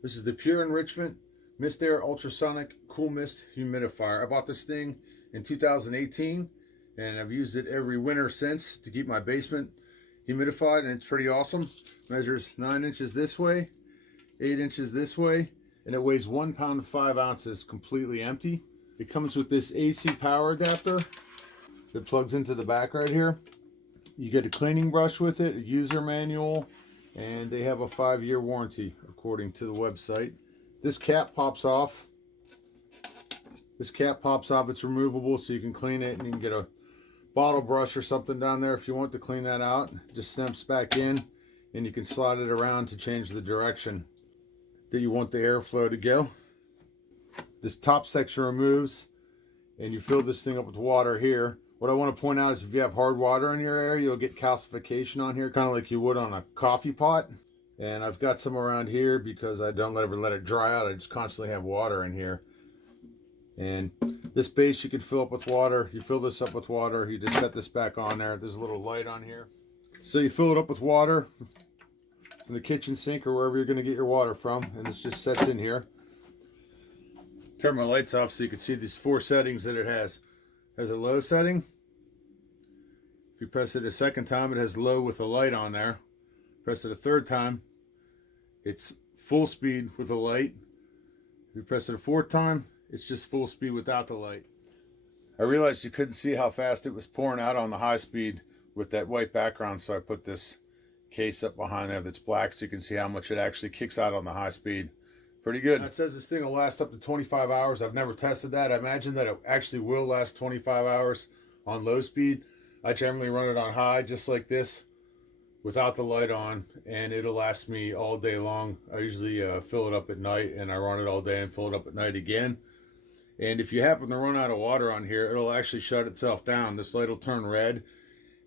This is the Pure Enrichment MistAire Ultrasonic Cool Mist Humidifier. I bought this thing in 2018 and I've used it every winter since to keep my basement humidified, and it's pretty awesome. Measures 9 inches this way, 8 inches this way, and it weighs 1 pound 5 ounces completely empty. It comes with this AC power adapter that plugs into the back right here. You get a cleaning brush with it, a user manual, and they have a 5-year warranty according to the website. This cap pops off. It's removable, so you can clean it, and you can get a bottle brush or something down there if you want to clean that out. It just snaps back in, and you can slide it around to change the direction that you want the airflow to go. This top section removes, and you fill this thing up with water here. What I want to point out is if you have hard water in your area, you'll get calcification on here, kind of like you would on a coffee pot. And I've got some around here because I don't ever let it dry out. I just constantly have water in here. And this base you can fill up with water. You fill this up with water. You just set this back on there. There's a little light on here. So you fill it up with water from the kitchen sink or wherever you're going to get your water from. And this just sets in here. Turn my lights off so you can see these 4 settings that it has. It has a low setting. If you press it a second time, it has low with a light on there. Press it a third time, it's full speed with a light. If you press it a 4th time, it's just full speed without the light. I realized you couldn't see how fast it was pouring out on the high speed with that white background, so I put this case up behind there that's black so you can see how much it actually kicks out on the high speed. Pretty good. It says this thing will last up to 25 hours. I've never tested that. I imagine that it actually will last 25 hours on low speed. I generally run it on high, just like this, without the light on, and it'll last me all day long. I usually fill it up at night, and I run it all day and fill it up at night again. And if you happen to run out of water on here, it'll actually shut itself down. This light will turn red,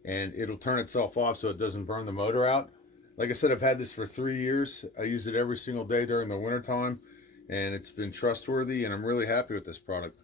and it'll turn itself off so it doesn't burn the motor out. Like I said, I've had this for 3 years. I use it every single day during the winter time, and it's been trustworthy, and I'm really happy with this product.